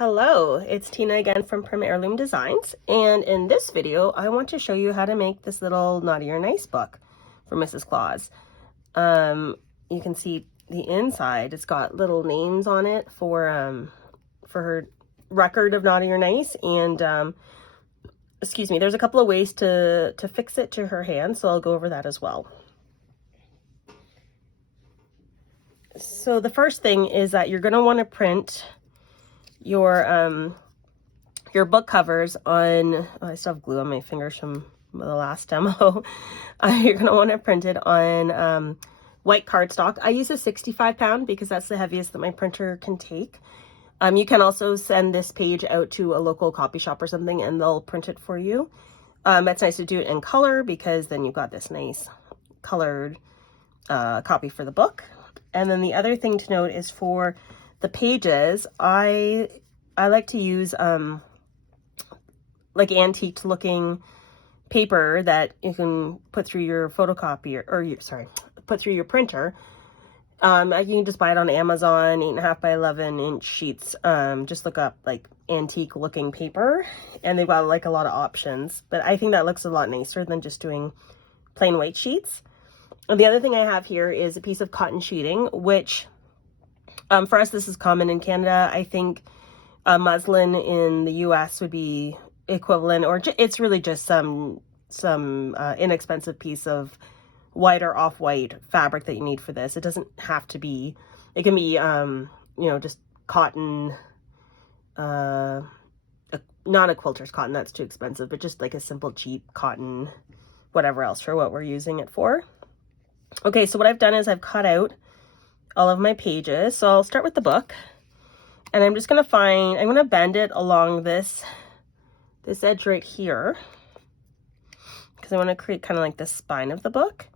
Hello, it's Tina again from Prim Heirloom Designs, and in this video I want to show you how to make this little Naughty or Nice book for Mrs. Claus. You can see the inside, it's got little names on it for her record of Naughty or Nice, and excuse me, there's a couple of ways to fix it to her hand, so I'll go over that as well. So the first thing is that you're going to want to print your book covers on, oh, I still have glue on my fingers from the last demo. You're going to want to print it on white cardstock. I use a 65-pound because that's the heaviest that my printer can take. You can also send this page out to a local copy shop or something and they'll print it for you. It's nice to do it in color because then you've got this nice colored copy for the book. And then the other thing to note is for the pages, I like to use like antique looking paper that you can put through your photocopier, or put through your printer. You can just buy it on Amazon, 8.5 by 11 inch sheets. Just look up like antique looking paper and they've got like a lot of options, but I think that looks a lot nicer than just doing plain white sheets. And the other thing I have here is a piece of cotton sheeting, which for us, this is common in Canada. I think muslin in the US would be equivalent, or it's really just some inexpensive piece of white or off-white fabric that you need for this. It doesn't have to be, it can be, just cotton, not a quilter's cotton, that's too expensive, but just like a simple cheap cotton, whatever else for what we're using it for. Okay, so what I've done is I've cut out all of my pages. So I'll start with the book and I'm just going to bend it along this edge right here because I want to create kind of like the spine of the book.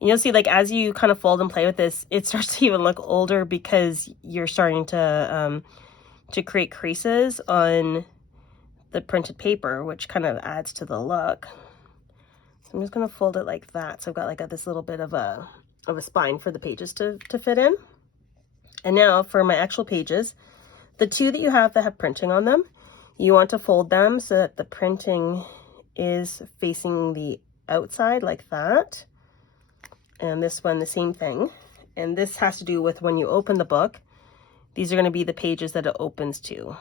And you'll see, like, as you kind of fold and play with this, it starts to even look older because you're starting to create creases on the printed paper, which kind of adds to the look. So I'm just going to fold it like that. So I've got like this little bit of a spine for the pages to fit in. And now for my actual pages, the two that you have that have printing on them, you want to fold them so that the printing is facing the outside like that. And this one, the same thing. And this has to do with when you open the book, these are going to be the pages that it opens to.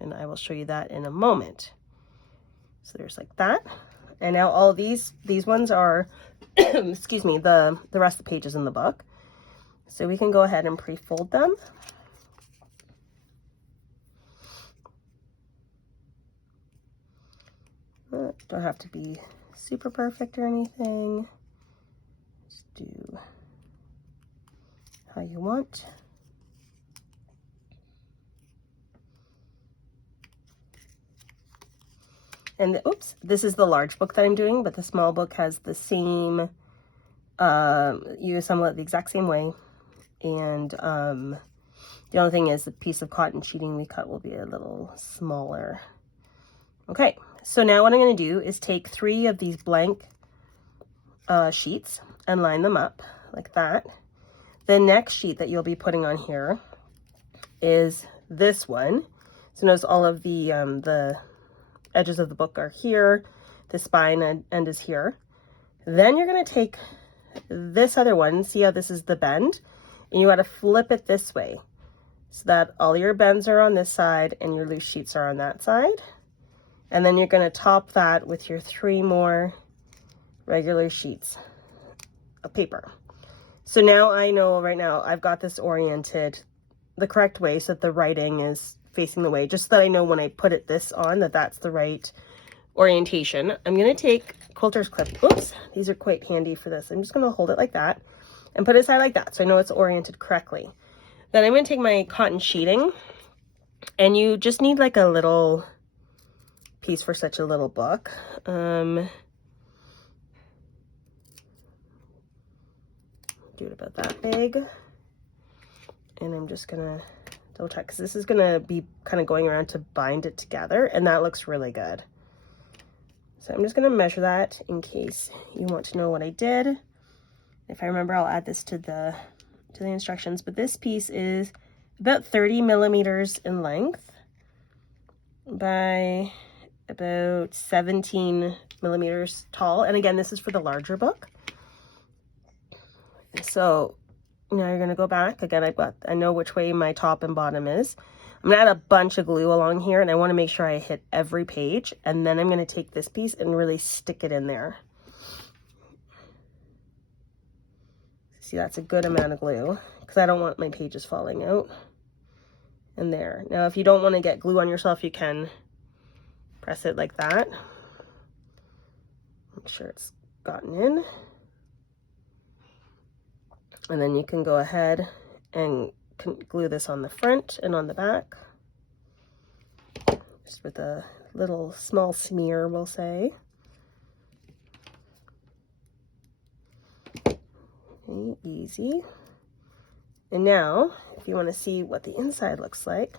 And I will show you that in a moment. So there's like that. And now all of these ones are, excuse me, the rest of the pages in the book. So we can go ahead and pre-fold them. Don't have to be super perfect or anything. Just do how you want. And oops, this is the large book that I'm doing, but the small book has the same, you assemble it the exact same way. And the only thing is the piece of cotton sheeting we cut will be a little smaller. Okay, so now what I'm going to do is take 3 of these blank sheets and line them up like that. The next sheet that you'll be putting on here is this one. So notice all of the edges of the book are here, the spine end is here. Then you're going to take this other one, see how this is the bend, and you got to flip it this way so that all your bends are on this side and your loose sheets are on that side. And then you're going to top that with your 3 more regular sheets of paper. So now I know right now I've got this oriented the correct way so that the writing is facing the way, just so that I know when I put it this on that that's the right orientation. I'm going to take quilter's clip. Oops, these are quite handy for this. I'm just going to hold it like that and put it aside like that so I know it's oriented correctly. Then I'm going to take my cotton sheeting, and you just need like a little piece for such a little book. Do it about that big. And I'm just going to double check because this is going to be kind of going around to bind it together, and that looks really good. So I'm just going to measure that in case you want to know what I did. If I remember, I'll add this to the instructions, but this piece is about 30 millimeters in length by about 17 millimeters tall. And again, this is for the larger book. So now you're going to go back. Again, I know which way my top and bottom is. I'm going to add a bunch of glue along here, and I want to make sure I hit every page. And then I'm going to take this piece and really stick it in there. See, that's a good amount of glue because I don't want my pages falling out. And there. Now, if you don't want to get glue on yourself, you can press it like that. Make sure it's gotten in. And then you can go ahead and glue this on the front and on the back. Just with a little small smear, we'll say. Okay, easy. And now, if you want to see what the inside looks like,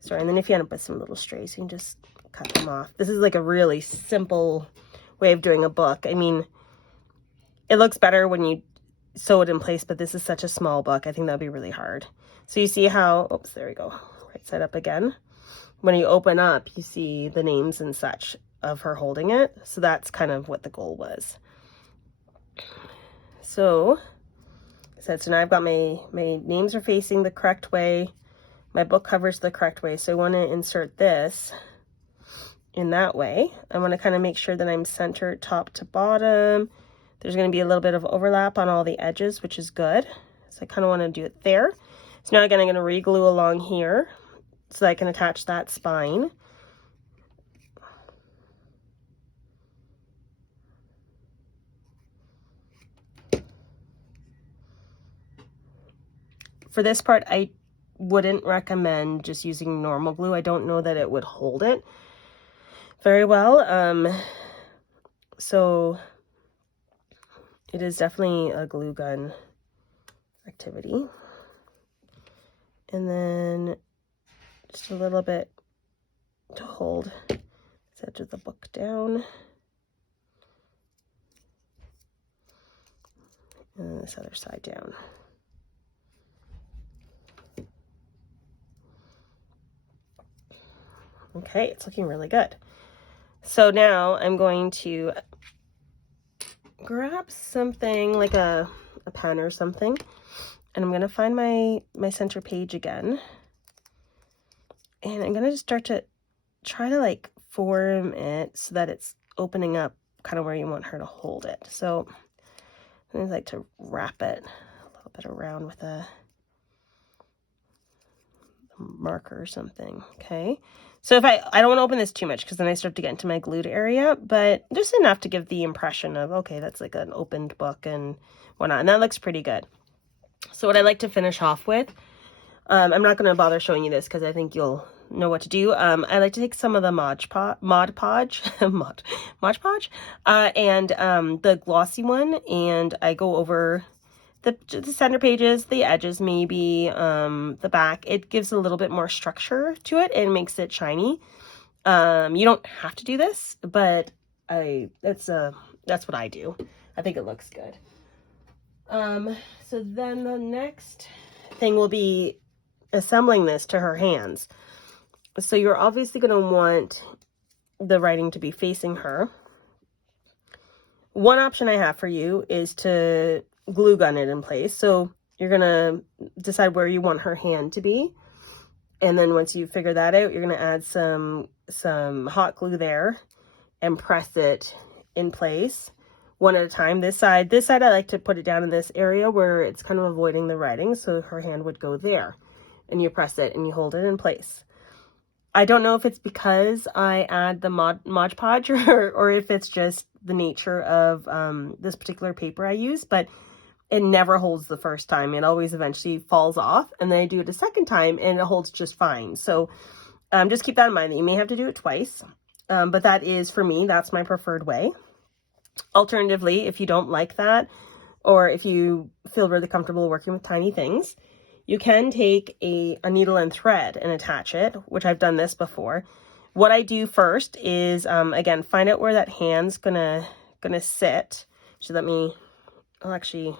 sorry, and then if you end up with some little strays, you can just cut them off. This is like a really simple way of doing a book. I mean, it looks better when you sew it in place, but this is such a small book. I think that'd be really hard. So you see how, oops, there we go. Right side up again. When you open up, you see the names and such of her holding it. So that's kind of what the goal was. So now I've got my names are facing the correct way. My book covers the correct way. So I want to insert this in that way. I want to kind of make sure that I'm centered top to bottom. There's going to be a little bit of overlap on all the edges, which is good. So I kind of want to do it there. So now again, I'm going to re-glue along here so that I can attach that spine. For this part, I wouldn't recommend just using normal glue. I don't know that it would hold it very well. So it is definitely a glue gun activity. And then just a little bit to hold this edge of the book down. And then this other side down. Okay, it's looking really good. So now I'm going to grab something like a pen or something, and I'm going to find my center page again. And I'm going to just start to try to like form it so that it's opening up kind of where you want her to hold it. So I like to wrap it a little bit around with a marker or something. Okay. So if I don't want to open this too much because then I start to get into my glued area, but just enough to give the impression of, okay, that's like an opened book and whatnot. And that looks pretty good. So what I like to finish off with, I'm not going to bother showing you this because I think you'll know what to do. I like to take some of the Mod Podge and the glossy one, and I go over the center pages, the edges, maybe the back. It gives a little bit more structure to it and makes it shiny. You don't have to do this, but that's what I do. I think it looks good. So then the next thing will be assembling this to her hands. So you're obviously going to want the writing to be facing her. One option I have for you is to glue gun it in place. So you're going to decide where you want her hand to be. And then once you figure that out, you're going to add some hot glue there and press it in place one at a time. This side, I like to put it down in this area where it's kind of avoiding the writing. So her hand would go there, and you press it and you hold it in place. I don't know if it's because I add the Mod Podge or if it's just the nature of this particular paper I use, but it never holds the first time. It always eventually falls off, and then I do it a second time and it holds just fine. So just keep that in mind that you may have to do it twice, but that is, for me, that's my preferred way. Alternatively, if you don't like that, or if you feel really comfortable working with tiny things, you can take a needle and thread and attach it, which I've done this before. What I do first is, again, find out where that hand's gonna sit. So I'll actually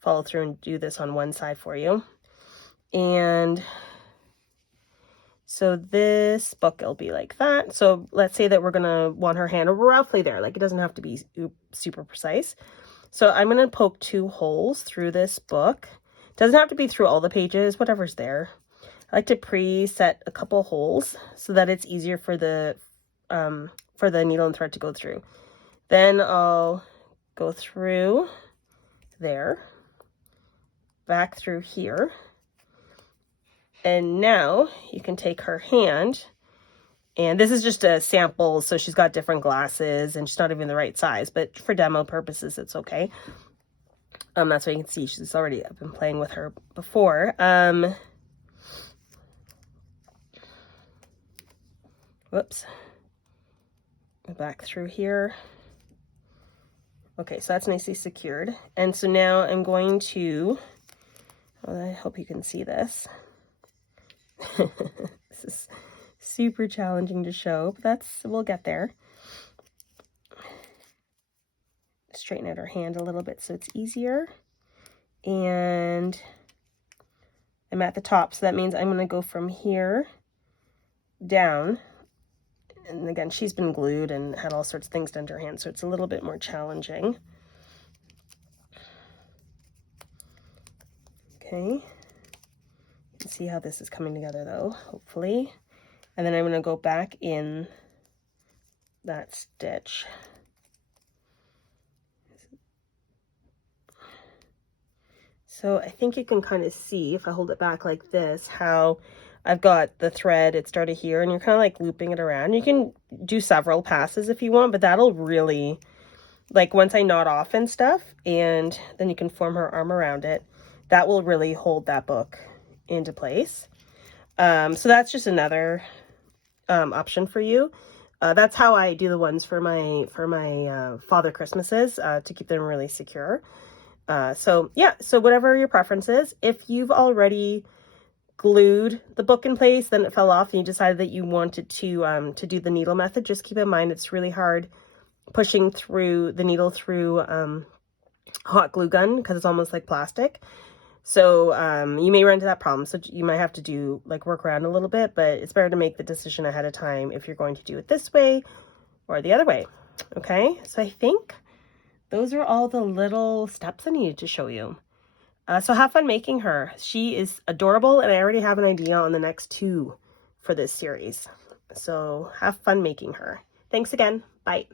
follow through and do this on one side for you. And So this book will be like that. So let's say that we're going to want her hand roughly there. Like it doesn't have to be super precise. So I'm going to poke 2 holes through this book. Doesn't have to be through all the pages, whatever's there. I like to preset a couple holes so that it's easier for the needle and thread to go through. Then I'll go through there, back through here. And now you can take her hand, and this is just a sample, so she's got different glasses and she's not even the right size, but for demo purposes, it's okay. That's what you can see. She's already, I've been playing with her before. Whoops. Go back through here. Okay, so that's nicely secured. And so now I'm going to, well, I hope you can see this. This is super challenging to show, but we'll get there. Straighten out her hand a little bit so it's easier. And I'm at the top, so that means I'm going to go from here down. And again, she's been glued and had all sorts of things done to her hand, so it's a little bit more challenging. Okay. You can see how this is coming together though, hopefully. And then I'm going to go back in that stitch. So I think you can kind of see, if I hold it back like this, how I've got the thread, it started here, and you're kind of like looping it around. You can do several passes if you want, but that'll really, like once I knot off and stuff, and then you can form her arm around it, that will really hold that book into place. So that's just another option for you. That's how I do the ones for my Father Christmases, to keep them really secure. So yeah, so whatever your preference is. If you've already glued the book in place, then it fell off and you decided that you wanted to do the needle method, just keep in mind it's really hard pushing through the needle through hot glue gun because it's almost like plastic. So you may run into that problem. So you might have to do like work around a little bit, but it's better to make the decision ahead of time if you're going to do it this way or the other way. Okay, so I think those are all the little steps I needed to show you. So have fun making her. She is adorable, and I already have an idea on the next 2 for this series. So have fun making her. Thanks again. Bye.